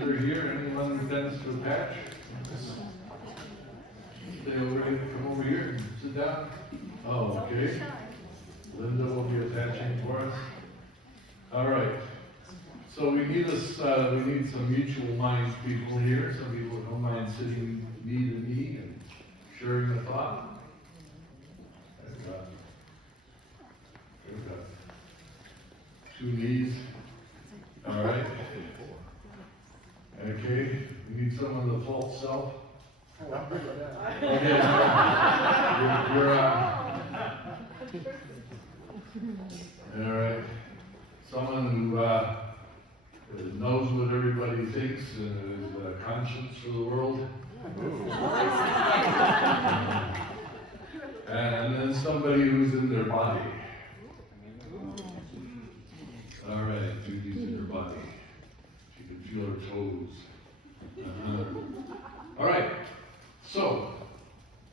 under here, anyone who tends to attach? Stay over here, come over here and sit down. Oh, okay. Linda will be attaching for us. All right. So we need some mutual mind people here. Some people who don't mind sitting knee to knee and sharing a thought. We've got 2 knees. All right. Okay. We need someone with a false self. Okay. You're all right. Someone who knows what everybody thinks and is a conscience for the world. And then somebody who's in their body. All right, Judy's in her body. She can feel her toes. All right, so,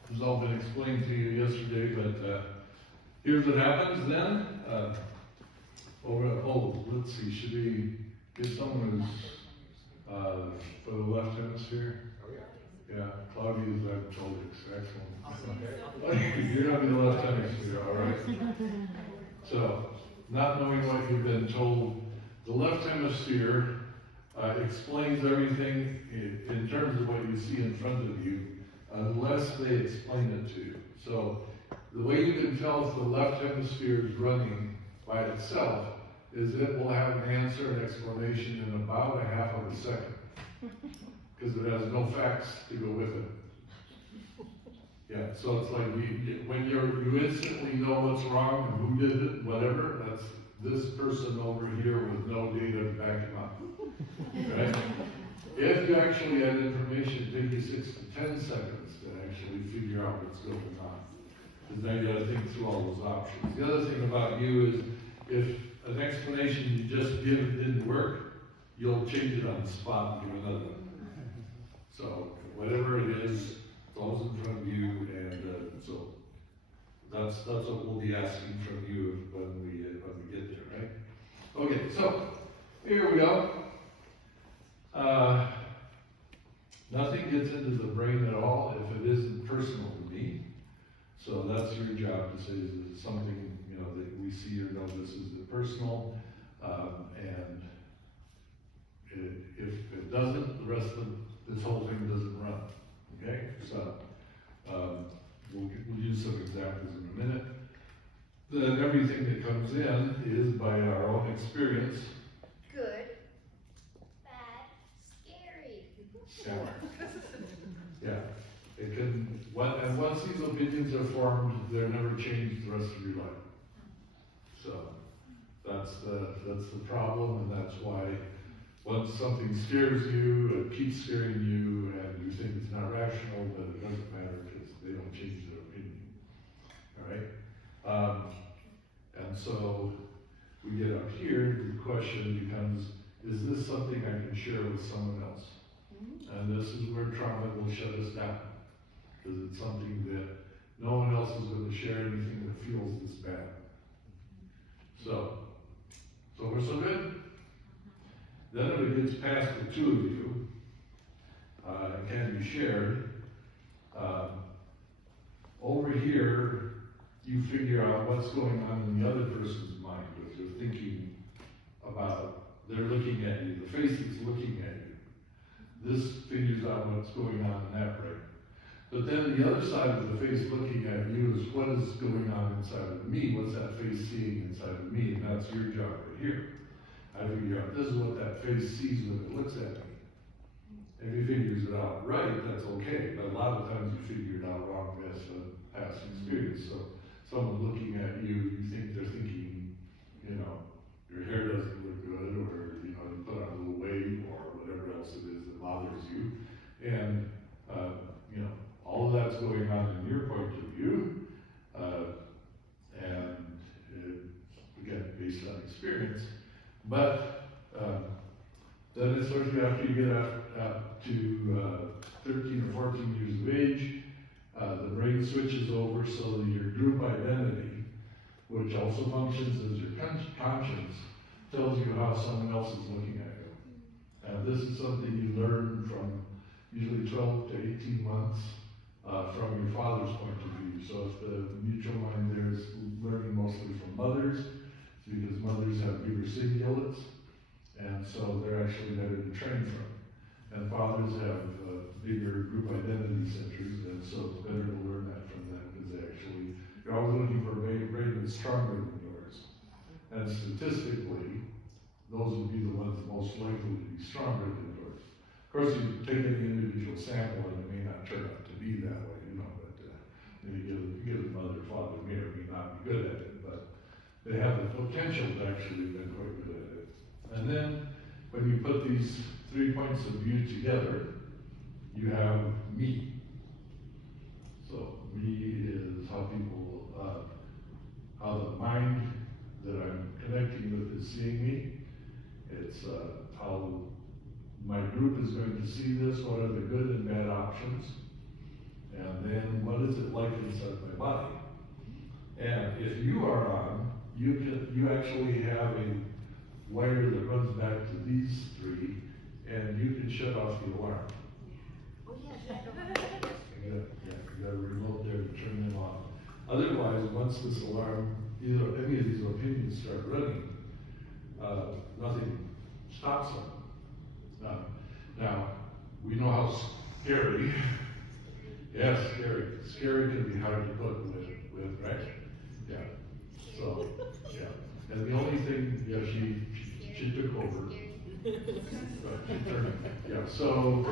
this has all been explained to you yesterday, but here's what happens then. Let's see, should we get someone who's for the left hemisphere? Oh, yeah. Yeah, Claudia's, I've told you, excellent. You're not in the left hemisphere, all right? So, not knowing what you've been told, the left hemisphere explains everything in terms of what you see in front of you, unless they explain it to you. So, the way you can tell if the left hemisphere is running by itself is it will have an answer and explanation in about a half of a second, because it has no facts to go with it. Yeah, so it's like when you instantly know what's wrong and who did it, whatever, that's this person over here with no data to back him up. Right? If you actually had information, it'd take you 6 to 10 seconds to actually figure out what's going on. Because now you gotta think through all those options. The other thing about you is if an explanation you just give didn't work, you'll change it on the spot and give another one. So whatever it is, it's always in front of you, and so that's what we'll be asking from you when we get there, right? Okay, so here we go. Nothing gets into the brain at all if it isn't personal to me. So that's your job to say, is it something that we see or know this is personal, and if it doesn't, the rest of this whole thing doesn't run. Okay, so we'll use some examples in a minute. Then everything that comes in is by our own experience. Good, bad, scary. Yeah. It can, and once these opinions are formed, they're never changed the rest of your life. So that's the problem, and that's why once something scares you, it keeps scaring you, and you think it's not rational, but it doesn't matter because they don't change their opinion. All right? And so we get up here, the question becomes, is this something I can share with someone else? And this is where trauma will shut us down, because it's something that no one else is going to share anything that feels this bad. So we're so good. Then if it gets past the 2 of you, it can be shared. Over here, you figure out what's going on in the other person's mind, what they're thinking about. They're looking at you. The face is looking at you. This figures out what's going on in that brain. But then the other side of the face looking at you is what is going on inside of me? What's that face seeing inside of me? And that's your job right here. I figure out this is what that face sees when it looks at me. If he figures it out right, that's okay. But a lot of times you figure it out wrong based on past experience. So someone looking at you, you think they're thinking, your hair doesn't look good, or you put on a little wave, or whatever else it is that bothers you. And all of that's going on in your point of view, and again, based on experience. But then it starts after you get up to 13 or 14 years of age, the brain switches over so that your group identity, which also functions as your conscience, tells you how someone else is looking at you. And this is something you learn from usually 12 to 18 months from your father's point of view. So if the mutual mind there is learning mostly from mothers, it's because mothers have bigger cingulates, and so they're actually better to train from. And fathers have bigger group identity centers, and so it's better to learn that from them because they actually, you're always looking for a brain that's stronger than yours. And statistically, those would be the ones most likely to be stronger than yours. Of course, you take any individual sample and it may not turn out to be that way, you know, but you give the mother or father may or may not be good at it, but they have the potential to actually be quite good at it. And then, when you put these 3 points of view together, you have me. So, me is how people, how the mind that I'm connecting with is seeing me. It's how my group is going to see this, what are the good and bad options, and then what is it like inside my body. And if you are on, you actually have a wire that runs back to these three, and you can shut off the alarm. Oh, yeah. You got a remote there to turn them off. Otherwise, once this alarm, either any of these opinions start running, nothing stops them. Now, we know how scary, yes, scary can be hard to put with, right? Yeah, so, yeah. And the only thing, yeah, she took over. She turned, yeah, so,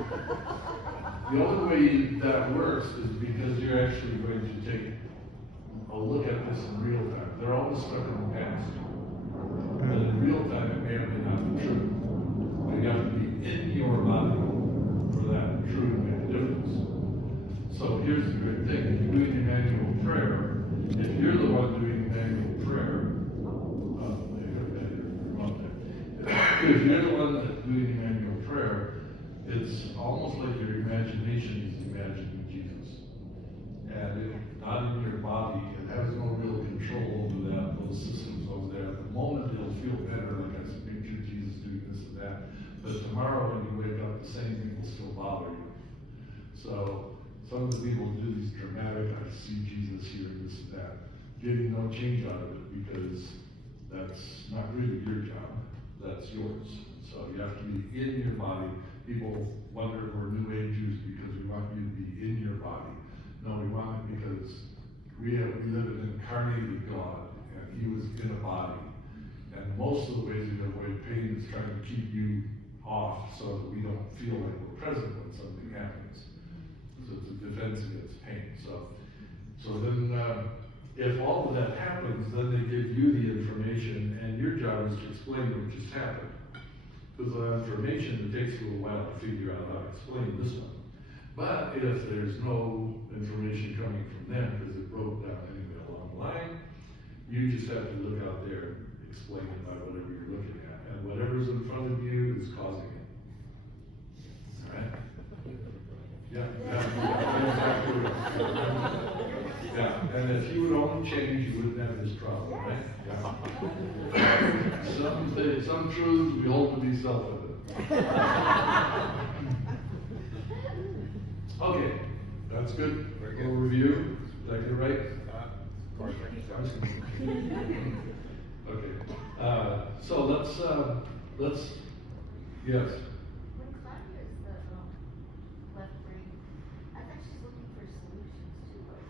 the only way that works is because you're actually going to take a look at this in real time. They're always stuck in the past. But in real time, it may or may not be true. But you have to be in your body for that true to make a difference. So here's the great thing. If you're doing Emmanuel prayer, if you're the one doing Emmanuel prayer, if you're the one that's doing Emmanuel prayer, it's almost like your imagination is imagining Jesus. And it's not in your body. It has no real control over that, those systems over there. At the moment, it'll feel better, like I said, picture Jesus doing this and that. But tomorrow, when you wake up, the same thing will still bother you. So, some of the people do these dramatic, I see Jesus here, this and that, getting no change out of it because that's not really your job, that's yours. So you have to be in your body. People wonder if we're New Agers because we want you to be in your body. No, we want it because we live an incarnated God, and He was in a body. And most of the ways we avoid pain is trying to keep you off so that we don't feel like we're present when something happens. So it's a defense against pain. So then, if all of that happens, then they give you the information, and your job is to explain what just happened. Because the information, it takes a little while to figure out how to explain this one. But if there's no information coming from them, because it broke down anyway along the line, you just have to look out there and explain it by whatever you're looking at. And whatever's in front of you is causing it. Alright? Yeah. Yeah, and if you would only change, you wouldn't have this problem, right? Yeah. Some truths we hold to be self-evident. Okay, that's good. We'll review. Did I get it right? Okay. So let's, yes. When Claudia is the left brain, I think she's looking for solutions too. Like,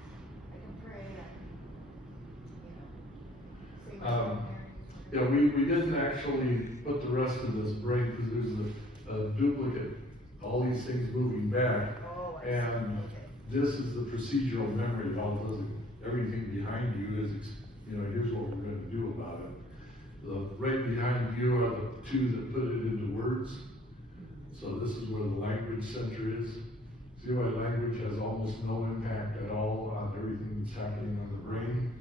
I can pray, I can, say my grandparents. Yeah, we didn't actually put the rest of this break because there's a duplicate, all these things moving back. Oh, I see. And Okay. this is the procedural memory. All does everything behind you is, here's what we're going to do about it. Right behind you are the two that put it into words. So this is where the language center is. See why language has almost no impact at all on everything that's happening on the brain?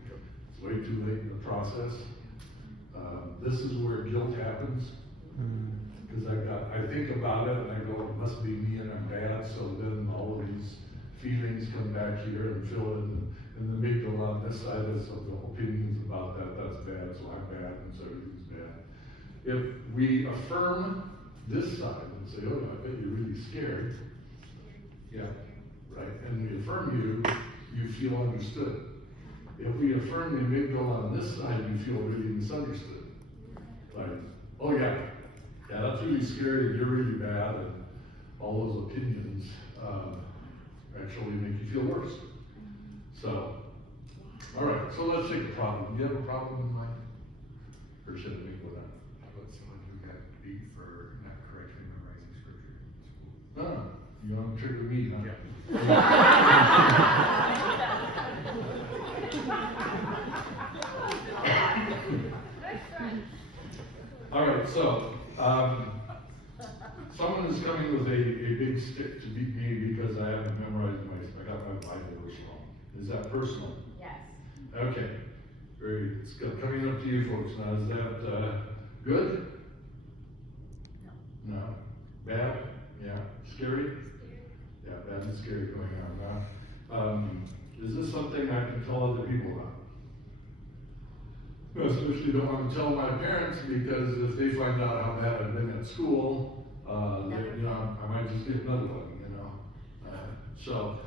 It's way too late in the process. This is where guilt happens. Because I think about it and I go, it must be me and I'm bad. So then all of these feelings come back here and fill in. And the amygdala on this side is of the opinions about that, that's bad, so I'm bad, and so everything's bad. If we affirm this side and say, oh, I bet you're really scared. Yeah, right. And we affirm you feel understood. If we affirm the amygdala on this side, you feel really misunderstood. Like, oh yeah, that's really scary, and you're really bad, and all those opinions actually make you feel worse. So, all right, so let's take a problem. Do you have a problem in mind? Or should we go down? How about someone who got beat for not correctly memorizing scripture in school? No, you want to trigger me, huh? All right, so someone is coming with a big stick to beat me because I haven't memorized I got my Bible verse wrong. Is that personal? Yes. Okay, it's coming up to you folks now. Is that good? No. No. Bad? Yeah. Scary? Yeah, bad and scary going on now. Is this something I can tell other people about? I especially don't want to tell my parents because if they find out how bad I've been at school, I might just get another one, So,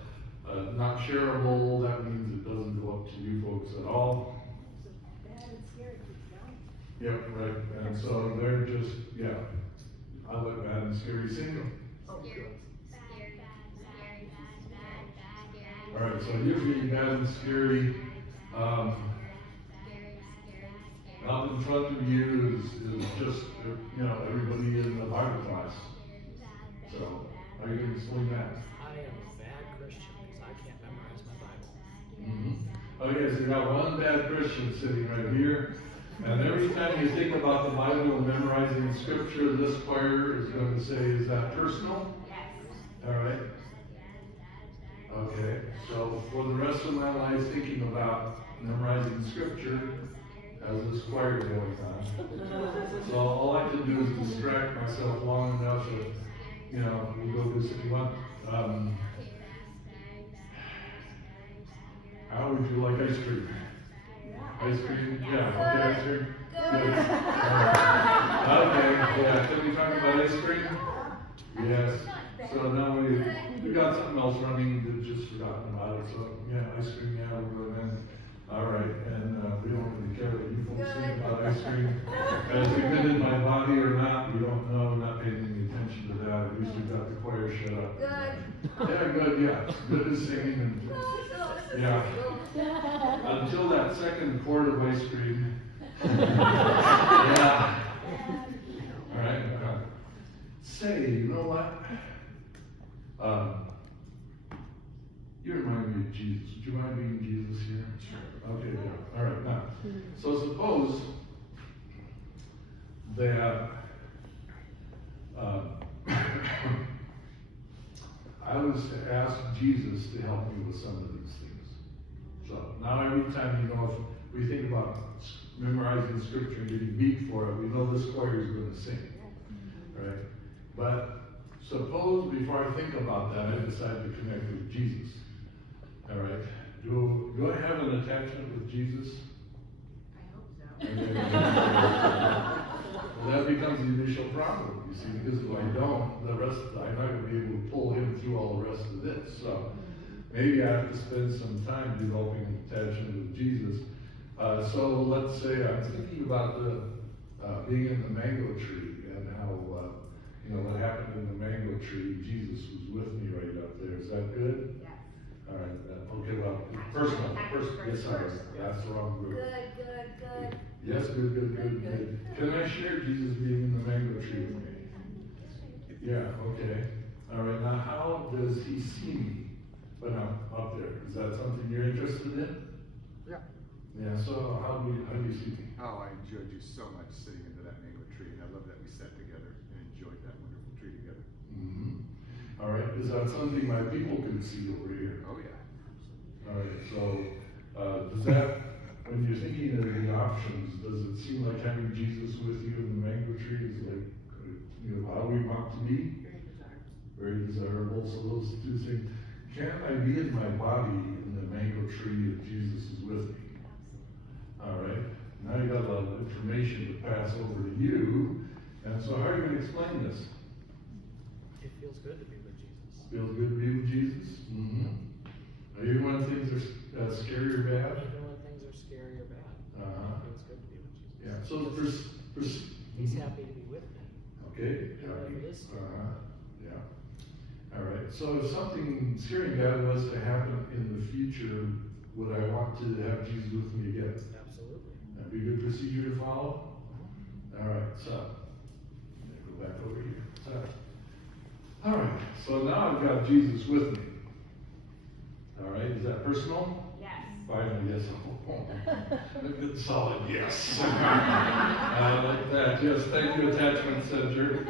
not shareable, that means it doesn't go up to you folks at all. Bad and scary keeps going. Yep, right, and so they're just, I like bad and scary single. All right, so usually bad and scary, out in front of you is just, everybody in the Bible class. So, how are you going to explain that? I am a bad Christian because I can't memorize my Bible. Okay, so you got one bad Christian sitting right here. And every time you think about the Bible and memorizing scripture, this choir is going to say, is that personal? Yes. All right. Okay, so for the rest of my life, thinking about memorizing scripture as this choir going on. So all I can do is distract myself long enough that, we'll go do something. How would you like ice cream? Ice cream? Yeah, okay, ice cream? Good. Okay, yeah, can we talk about ice cream? Yes. So now we got something else running, we've just forgotten about it, so, ice cream, we'll go in. All right, and we don't really care what you folks think about ice cream. Has it been in my body or not, we don't know, we're not paying any attention to that, at least we got the choir shut up. Good. Yeah, good, yeah, good as singing and, until that second quart of ice cream. Yeah. All right, say, you know what? You remind me of Jesus. Would you mind being Jesus here? Sure. Okay, yeah. All right, now. So suppose that I was to ask Jesus to help me with some of these things. So now every time, if we think about memorizing scripture and getting beat for it, we know this choir is going to sing, right? But suppose before I think about that, I decide to connect with Jesus. All right. Do I have an attachment with Jesus? I hope so. Well, that becomes the initial problem, you see, because if I don't, I'm not going to be able to pull him through all the rest of this. So maybe I have to spend some time developing an attachment with Jesus. So let's say I'm thinking about being in the mango tree and how, what happened in the mango tree. Jesus was with me right up there. Is that good? Yes. All right. Okay, well, personal. Yes, sorry. That's the wrong group. Good. Yes, good. Can I share Jesus being in the mango tree with me? Yeah, okay. All right, now how does he see me when I'm up there? Is that something you're interested in? Yeah. Yeah, so how do you see me? Oh, I enjoyed you so much sitting under that mango tree, and I love that we sat together and enjoyed that wonderful tree together. Mm-hmm. All right, is that something my people can see over here? Oh, yeah. All right, so does that, when you're thinking of the options, does it seem like having Jesus with you in the mango tree is like, how we want to be? Very desirable. So those two things. Can I be in my body in the mango tree if Jesus is with me? All right. Now you got a lot of information to pass over to you, And so how are you gonna explain this? It feels good to be with Jesus. Feels good to be with Jesus? Mm-hmm. Even when things are scary or bad? Even when things are scary or bad, Uh-huh. it feels good to be with Jesus. Yeah, so He's happy to be with me. Okay. Even if it is scary. Yeah. All right, so if something scary and bad was to happen in the future, would I want to have Jesus with me again? Absolutely. That'd be a good procedure to follow? All right, so, let me go back over here. So, all right, so now I've got Jesus with me. All right, is that personal? Yes. Finally, yes. A good solid yes. I like that. Yes, thank you, Attachment Center.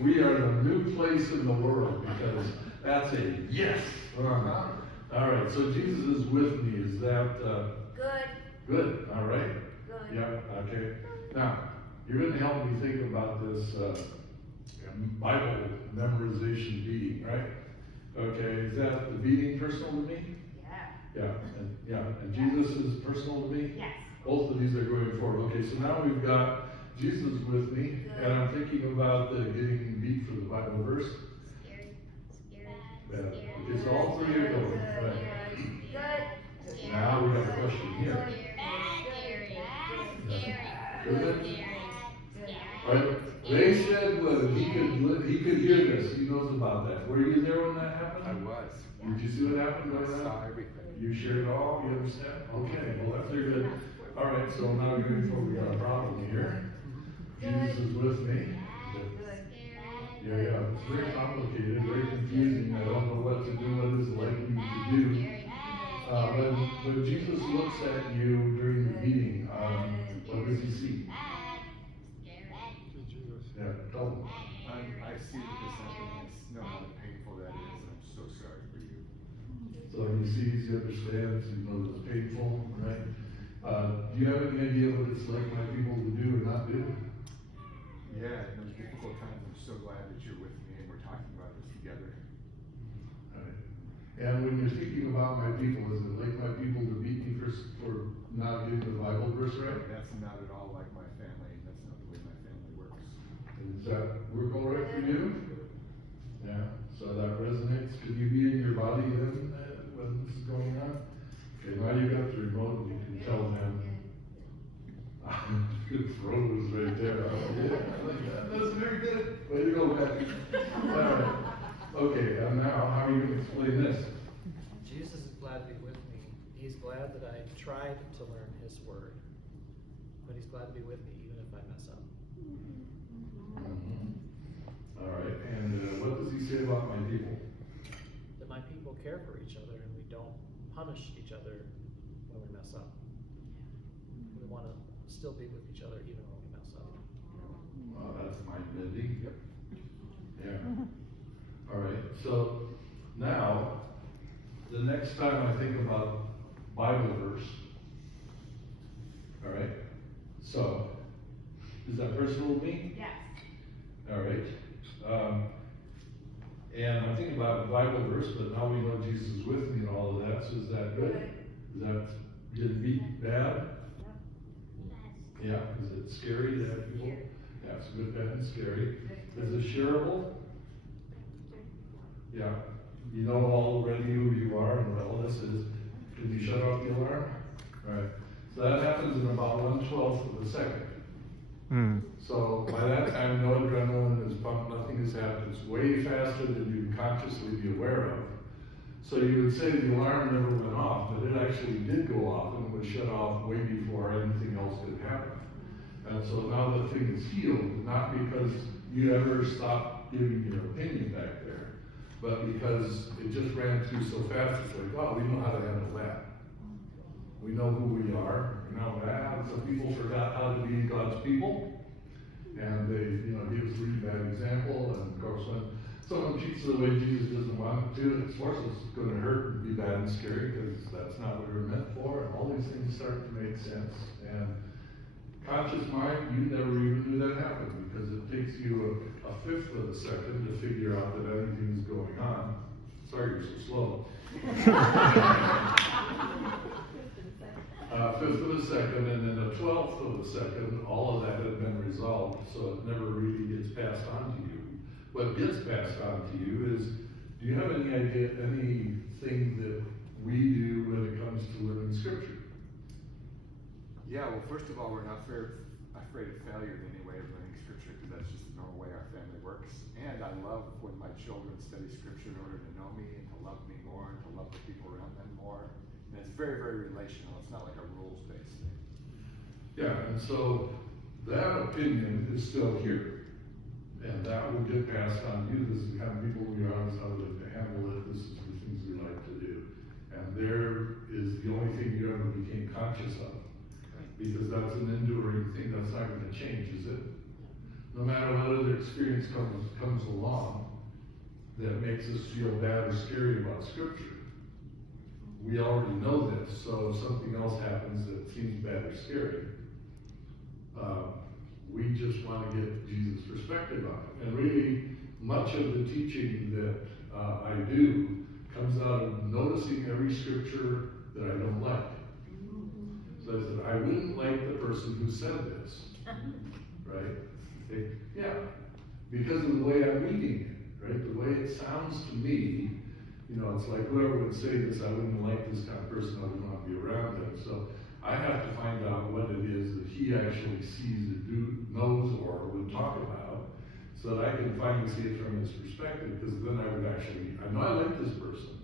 We are in a new place in the world because that's a yes. All right, so Jesus is with me. Is that Good, good? All right. good. Yeah. Okay. Now you're going to help me think about this Bible memorization beating, right? Okay. Is that the beating personal to me? Yeah. And Jesus is personal to me? Yes. Both of these are going forward. Okay, so now we've got Jesus with me, and I'm thinking about getting beat for the Bible verse. Scary, Yeah. Okay, so all three are going. Right. Good. Now we got a question here. Good? All right. They said he could hear this. He knows about that. Were you there when that happened? I was. Did you see what happened I right now? saw everything. You shared it all, you understand? Okay, well, that's very good. All right, so now going forward, we got a problem here. Jesus is with me. Yeah, it's very complicated, very confusing. I don't know what to do, what is likely to do. When Jesus looks at you during the meeting, what does he see? Yeah, tell him. I see the disappointment. No, how painful that is. I'm so sorry for you. So he sees, he understands, he knows it's painful, right? Do you have any idea what it's like my people to do or not do? Yeah, in those difficult times, I'm so glad that you're with me and we're talking about this together. Right. And when you're thinking about my people, is it like my people to beat me for not getting the Bible verse right? That's not at all like my family. That's not the way my family works. Does that work all right for you? Yeah, so that resonates. Could you be in your body then when this is going on? Okay, now you got the remote and you can tell them. Good froze right there. Oh, yeah, I like that. That's very good. Way to go, Becky. All right. Okay, and now how are you going to explain this? Jesus is glad to be with me. He's glad that I tried to learn his word. But he's glad to be with me even if I mess up. Mm-hmm. All right, and what does he say about my people? That my people care for each other and we don't punish each other when we mess up. We want to still be with each other even when we mess up. Well, that's mind-bending. Yep. Yeah. All right, so now, the next time I think about Bible verse, all right, so, is that personal to me? Yes. All right. And I'm thinking about the Bible verse, but now we know Jesus is with me and all of that, so is that good? Is that getting beat bad? Yeah, is it scary to have people? Yeah, it's good, bad, and scary. Is it shareable? Yeah, you know already who you are and what all this is. Can you shut off the alarm? All right, so that happens in about 1/12 of a second. So by that time, no adrenaline is pumped, nothing has happened. It's way faster than you can consciously be aware of. So you would say the alarm never went off, but it actually did go off and was shut off way before anything else could happen. And so now the thing is healed, not because you ever stopped giving your opinion back there, but because it just ran through so fast, it's like, wow, we know how to handle that. We know who we are. You know, some people forgot how to be God's people. And they, he was a really bad example. And of course, when someone cheats the way Jesus doesn't want to, of course it's going to hurt and be bad and scary because that's not what we were meant for. And all these things start to make sense. And conscious mind, you never even knew that happened because it takes you a fifth of a second to figure out that anything is going on. Sorry, you're so slow. Fifth of a second, and then a 12th of a a second, all of that had been resolved, so it never really gets passed on to you. What gets passed on to you is, do you have any idea, anything that we do when it comes to learning scripture? Yeah, well, first of all, we're not afraid of failure in any way of learning scripture, because that's just the normal way our family works. And I love when my children study scripture in order to know me and to love me more and to love the people around them more. And it's very, very relational. It's not like a rules-based thing. Yeah, and so that opinion is still here. And that will get passed on to you. This is the kind of people we are, this is how we like to handle it, this is the things we like to do. And there is the only thing you ever became conscious of. Because that's an enduring thing, that's not gonna change, is it? No matter what other experience comes along that makes us feel bad or scary about scripture, we already know this, so if something else happens that seems bad or scary, we just wanna get Jesus' perspective on it. And really, much of the teaching that I do comes out of noticing every scripture that I don't like. So I said, I wouldn't like the person who said this, right? Yeah, because of the way I'm reading it, right? The way it sounds to me, you know, it's like whoever would say this, I wouldn't like this kind of person, I wouldn't want to be around them. So I have to find out what it is that he actually sees and knows or would talk about, so that I can finally see it from his perspective, because then I would actually, I know I like this person.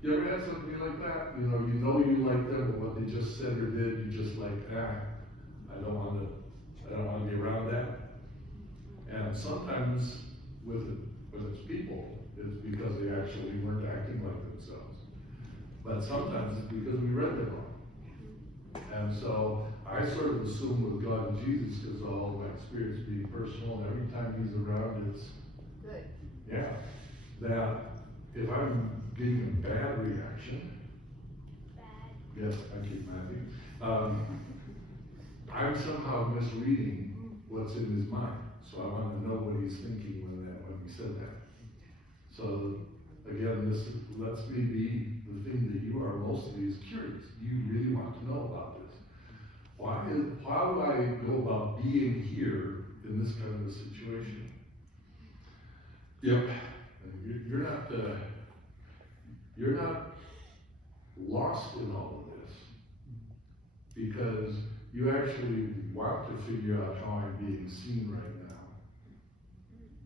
You ever had something like that? You know you like them, but what they just said or did, you just like, I don't want to be around that. And sometimes with its people, it's because they actually weren't acting like themselves. But sometimes it's because we read it wrong. And so I sort of assume with God and Jesus, because all of my experience being personal, and every time he's around, it's Good. yeah, that if I'm getting a bad reaction, yes, thank you, Matthew, I'm somehow misreading what's in his mind. So I want to know what he's thinking when he said that. So again, this lets me be the thing that you are mostly is curious. You really want to know about this. Why do I go about being here in this kind of a situation? Yep, you're not lost in all of this, because you actually want to figure out how I'm being seen right now.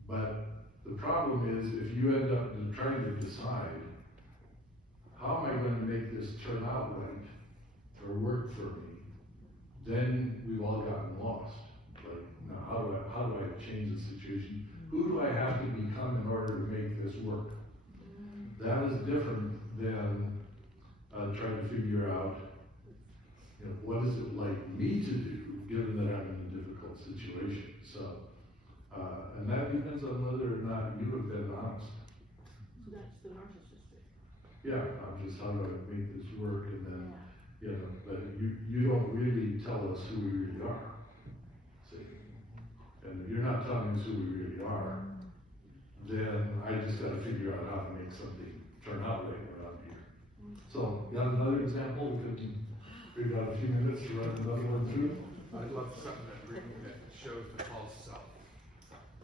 But the problem is, if you end up trying to decide, how am I going to make this turn out right or work for me, then we've all gotten lost. Like, now how do I change the situation? Who do I have to become in order to make this work? That is different than trying to figure out, you know, what is it like me to do, given that I'm in a difficult situation. So, and that depends on whether or not you have been honest. So that's the narcissistic. Yeah, I'm just, how do I make this work, and then, you know, but you don't really tell us who we really are. See? And if you're not telling us who we really are, then I just gotta figure out how to make something turn out right around here. So, you have another example? We could figure out a few minutes to run another one through. I'd love something that shows the false self.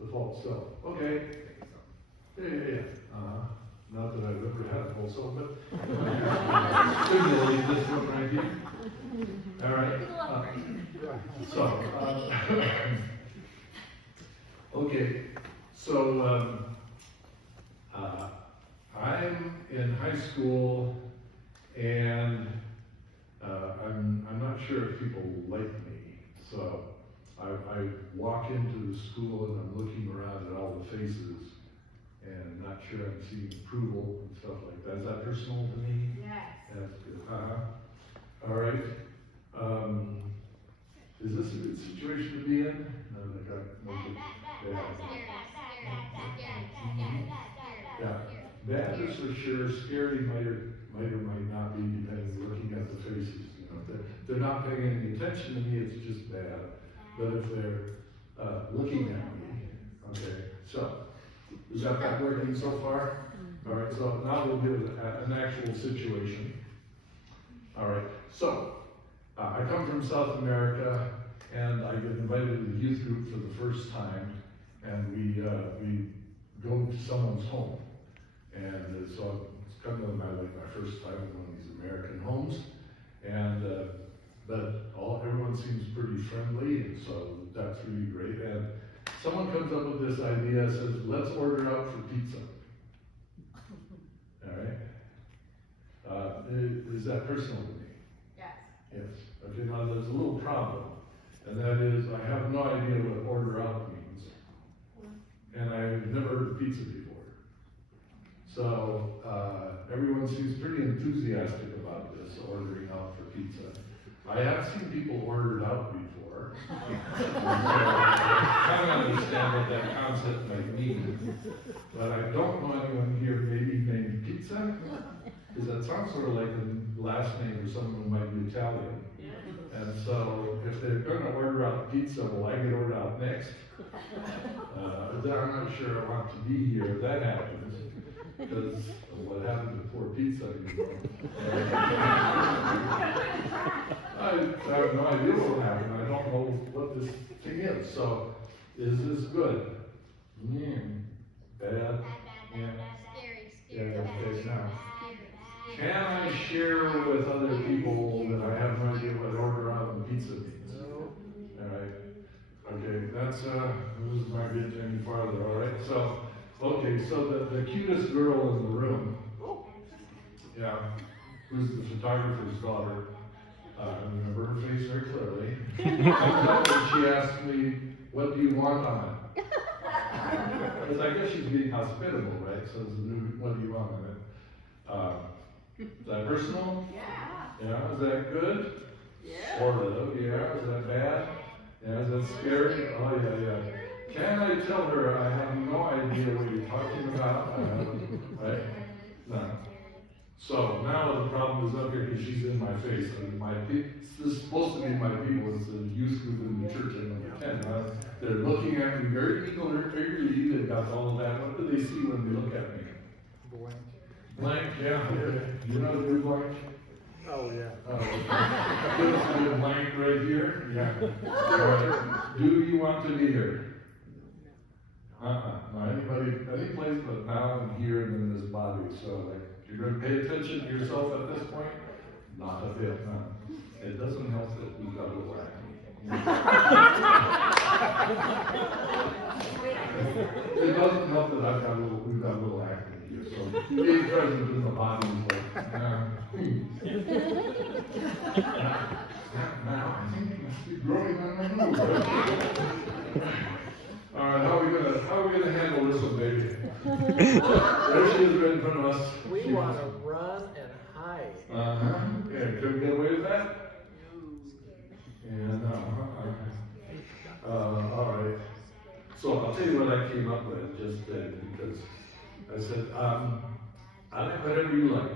The false self. Okay. Yeah. Not that I've ever had a false self, but stimulate this one right here. All right. Okay. So, I'm in high school, and I'm not sure if people like me. So I walk into the school and I'm looking around at all the faces and not sure I'm seeing approval and stuff like that. Is that personal to me? Yes. That's good. All right. Is this a good situation to be in? No, yeah. Bad is for sure. Scary might or might not be, depending on looking at the faces. You know, if they're not paying any attention to me, it's just bad. But if they're looking at me, okay. So, is that working so far? All right. So now we'll do an actual situation. All right. So I come from South America, and I get invited to the youth group for the first time, and we go to someone's home. And so it's kind of like my first time in one of these American homes, and but everyone seems pretty friendly, and so that's really great. And someone comes up with this idea, says, let's order out for pizza. All right? Is that personal to me? Yes. Yes. Okay, now there's a little problem, and that is I have no idea what order out means. And I've never heard of pizza before. So, everyone seems pretty enthusiastic about this, ordering out for pizza. I have seen people order it out before. So I kind of understand what that concept might mean. But I don't know anyone here maybe named Pizza, because that sounds sort of like the last name of someone who might be Italian. And so, if they're gonna order out pizza, will I get ordered out next? I'm not sure I want to be here if that happens, because of what happened to poor pizza, you know. I have no idea what will happen. I don't know what this thing is. So, is this good? Bad? Yeah. Yeah, okay, now. Can I share with other people that I have no idea what order out on pizza means? No. Alright, okay, that's, this is not getting any farther, alright? So, okay, so the cutest girl in the room, yeah, who's the photographer's daughter, I remember her face very clearly. She asked me, what do you want on it? Because I guess she's being hospitable, right? So, what do you want on it? Is that personal? Yeah. Yeah, is that good? Yeah. Sort of, yeah. Is that bad? Yeah, is that scary? Oh, yeah. Can I tell her I have no idea what you're talking about? Right? No. So now the problem is up here because she's in my face. And this is supposed to be my people. It's the youth group in the church in number 10. They're looking at me very eagerly. They've got all of that. What do they see when they look at me? Blank, yeah. You know the word blank? Oh, yeah. Give us a little blank right here. Yeah. All right. Do you want to be here? No, any place but now and here and in this body. So, like, you're going to pay attention to yourself at this point? Not a bit, no. It doesn't help that we've got a little acne. It doesn't help that we've got a little acne here. So, being present in the body is like, now, I think it must be growing on my nose. All right, how are we gonna handle this one, baby? There she is right in front of us. We want to run and hide. Yeah, could we get away with that? Yeah, no. All right. So I'll tell you what I came up with just because I said, I like whatever you like.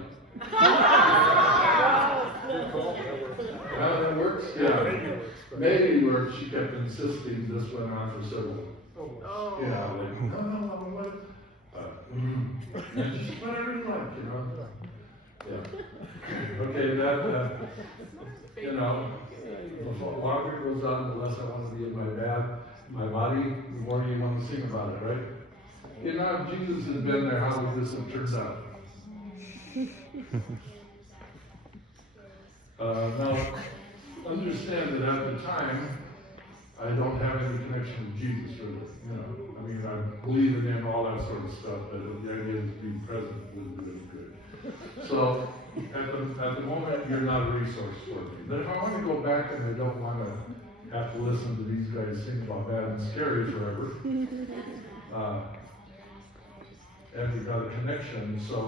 That works? Yeah. Maybe works. She kept insisting this went on for several. Oh. Yeah, like, no, what? And she said, whatever you like, you know. Yeah. Okay, that, you know, the longer it goes on, the less I want to be in my body, the more you want to sing about it, right? You know, if Jesus had been there, how would this have turned out? Now, understand that at the time, I don't have any connection with Jesus, really. You know, I mean, I believe in him, all that sort of stuff, but the idea is being present was really good. So, at the moment, you're not a resource for me. But if I want to go back and I don't want to have to listen to these guys sing about bad and scary forever, and we've got a connection, so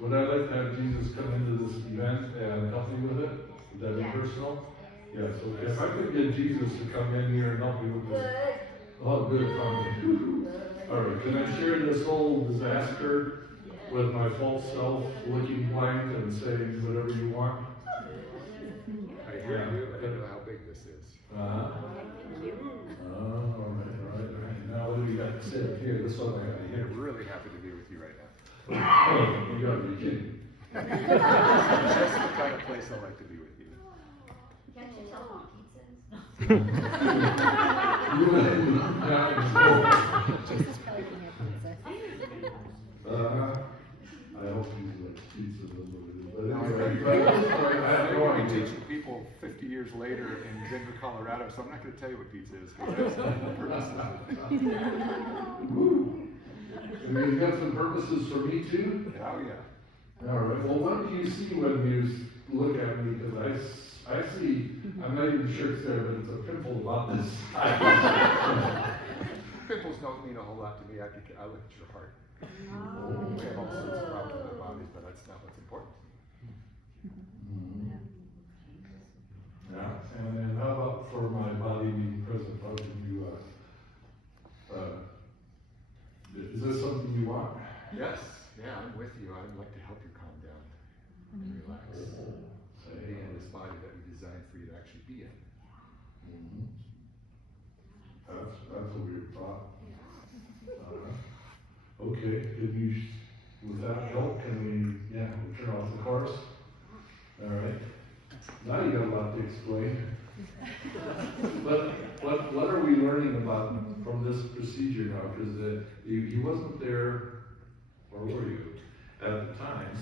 would I like to have Jesus come into this event and help me with it? Would that be personal? Yes, okay. If I could get Jesus to come in here and help me with this. Oh, good, fine. All right, can I share this whole disaster with my false self, looking blank and saying whatever you want? I hear you, I don't know how big this is. All right. Now what do we got to say up here? This one I got to hear. I'm really happy to be with you right now. Oh, you gotta be kidding. That's the kind of place I like to be with you. Can't you tell what pizza is? You wouldn't, yeah, Jesus probably can have pizza. I hope he's like pizza, that's what it is, but No, anyway, I- but at this point, I have no We're idea. teaching people 50 years later in Denver, Colorado, so I'm not going to tell you what pizza is. 'Cause that's the purpose Woo. And you've got some purposes for me too? of it. Oh, yeah. All right, well, what do you see when you look at me, because I see, I'm not even sure it's there, but it's a pimple about this size. Pimples don't mean a whole lot to me. I look at your heart. We have all sorts of problems with our bodies, but that's not what's important. Yeah, and then how about for my body being present, how can you, is this something you want? Yes, yeah, I'm with you. I'd like to help you calm down and relax. Being in this body that we designed for you to actually be in. Mhm. That's a weird thought. Okay, can you, with that help, can we, yeah, we'll turn off the cars? All right. Now you got a lot to explain. What are we learning about from this procedure now? Because he wasn't there, or were you, at the time?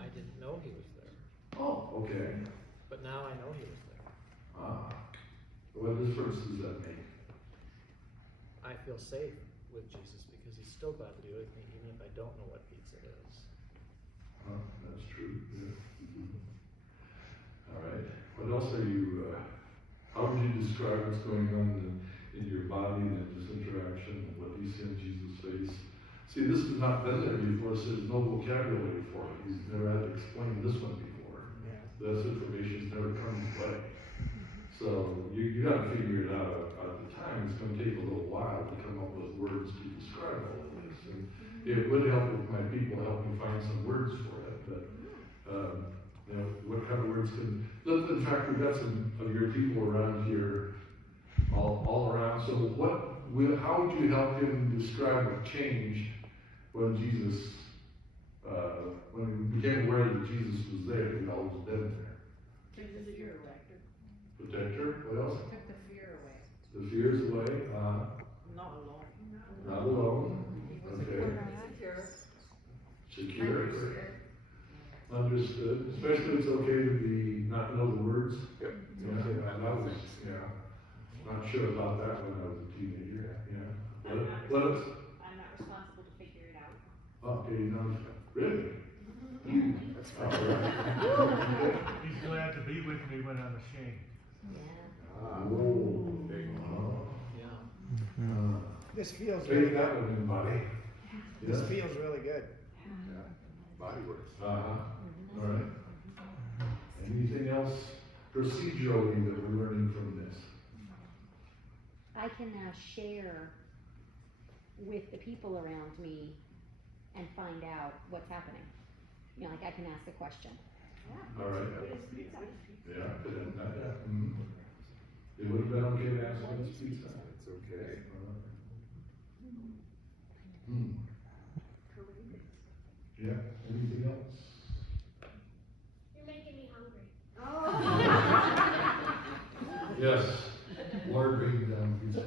I didn't know he was there, Oh, okay. but now I know he was there. Ah, what difference does that make? I feel safe with Jesus because he's still glad to be with me, even if I don't know what pizza is. That's true, yeah. All right, what else are you, how would you describe what's going on in your body and this interaction, and what you see in Jesus' face? See, this has not been there before, so there's no vocabulary for it. He's never had to explain this one before. This information's never come to play. So you gotta figure it out at the time. It's gonna take a little while to come up with words to describe all of this. And it would help if my people help me find some words for it, but, you know, what kind of words can, in fact, we've got some of your people around here, all around. So how would you help him describe what changed when Jesus, when we became aware that Jesus was there, he'd always been there? Took the fear away. Protector, what else? Took the fear away. The fear's away, Not alone. not alone, okay, secure, understood, especially it's okay to be, not know the words. Yep. Yeah, and I was, yeah, not sure about that when I was a teenager, yeah. What else? I'm not responsible to figure it out. Okay, no, really? That's All fine. right. He's glad to be with me when I'm ashamed. Ah, Oh, there you go. oh, Yeah. This feels Take really that good. one in, buddy. This Yeah. feels really good. Yeah. Body works. All right. Anything else procedurally that we're learning from this? I can now share with the people around me and find out what's happening. You know, like I can ask a question. All right. Yeah, but it would have been okay to ask for this pizza. It's okay. Yeah, anything else? You're making me hungry. Yes, water being down pizza.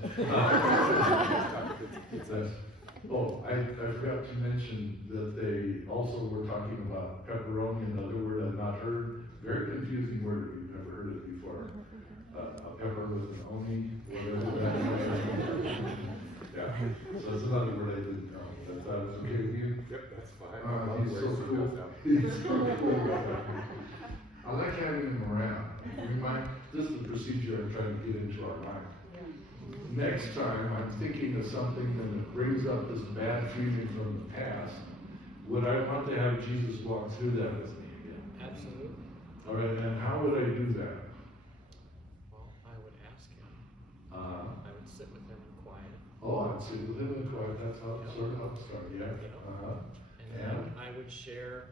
Yes. Oh, I forgot to mention that they also were talking about pepperoni, another word I've not heard. Very confusing word, we've never heard it before. A pepper with an oni, whatever that is. Yeah, so that's another word I didn't know. That was okay with you? Yep, that's fine. He's so cool. He's so cool. I like having him around. You mind? This is the procedure I'm trying to get into our mind. Next time, I'm thinking of something that brings up this bad feeling from the past. Would I want to have Jesus walk through that with me again? Absolutely. All right, and how would I do that? Well, I would ask him. Uh, I would sit with him in quiet. oh, I'd sit with him in quiet. That's how it sort of helps start. Yeah. And then I would share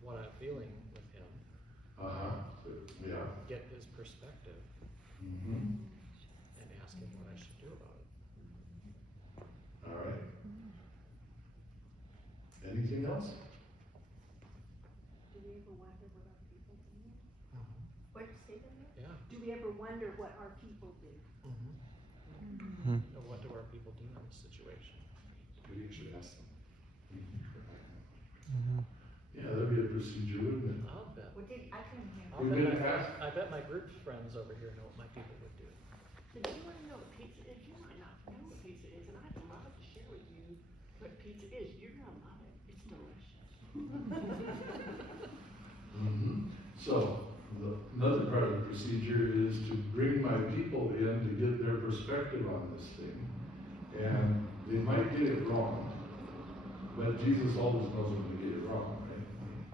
what I'm feeling with him, Yeah. get his perspective, Mm-hmm. and ask him what I should do about it. All right. Anything else? Do we ever wonder what other people think? What, say that again? Yeah. Do we ever wonder what our people do? And what do our people do in this situation? Maybe you should ask them. Yeah, that'd be a procedure, wouldn't it? I'll bet. What did, I couldn't hear. I'll We're bet gonna my, ask- I bet my group friends over here know what my people would do. If you wanna know what pizza is, you might not know what pizza is, and I'd love to share with you what pizza is. You're gonna love it. It's delicious. So, another part of the procedure is to bring my people in to get their perspective on this thing. And they might get it wrong, but Jesus always knows when they get it wrong, right?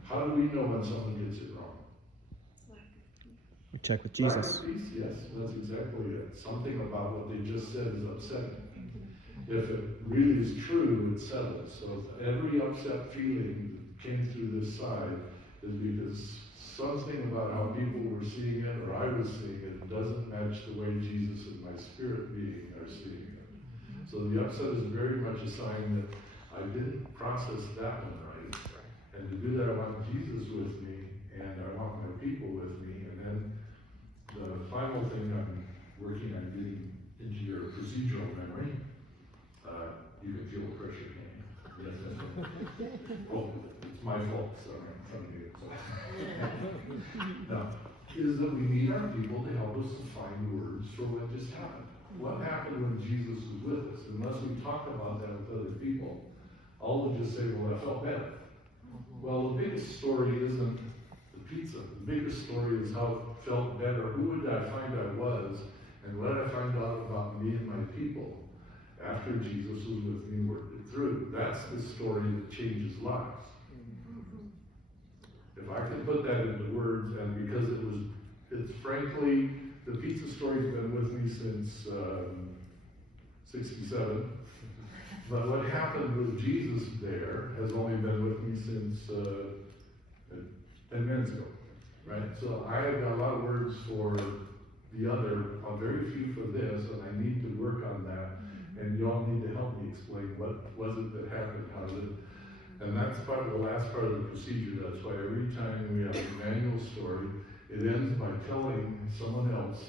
How do we know when someone gets it wrong? We check with Lack Jesus. of peace, yes, that's exactly it. Something about what they just said is upsetting. If it really is true, it's settled. So every upset feeling that came through this side is because something about how people were seeing it, or I was seeing it, doesn't match the way Jesus and my spirit being are seeing it. So the upset is very much a sign that I didn't process that one right. And to do that, I want Jesus with me, and I want my people with me, and then the final thing I'm working on getting into your procedural memory. You can feel the pressure, can you? Yes, that's right. Oh, it's my fault, sorry, I'm trying to get it. Now, is that we need our people to help us to find words for what just happened. What happened when Jesus was with us? Unless we talk about that with other people, all will just say, well, I felt better. Well, the biggest story isn't the pizza. The biggest story is how it felt better. Who did I find I was? And what did I find out about me and my people after Jesus was with me and worked it through? That's the story that changes lives. If I could put that into words, and because it's frankly, the pizza story's been with me since 67. But what happened with Jesus there has only been with me since 10 minutes ago, right? So I have got a lot of words for the other, very few for this, and I need to work on that. And you all need to help me explain what was it that happened, how did it, and that's part of the last part of the procedure. That's why every time we have a manual story, it ends by telling someone else,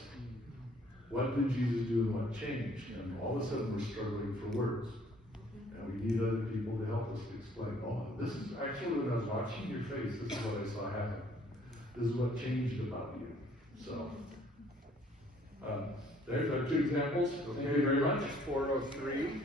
what did Jesus do and what changed? And all of a sudden we're struggling for words. And we need other people to help us to explain, oh, this is actually when I was watching your face, this is what I saw happen. This is what changed about you. So, there's our two examples. Thank you very much. 403.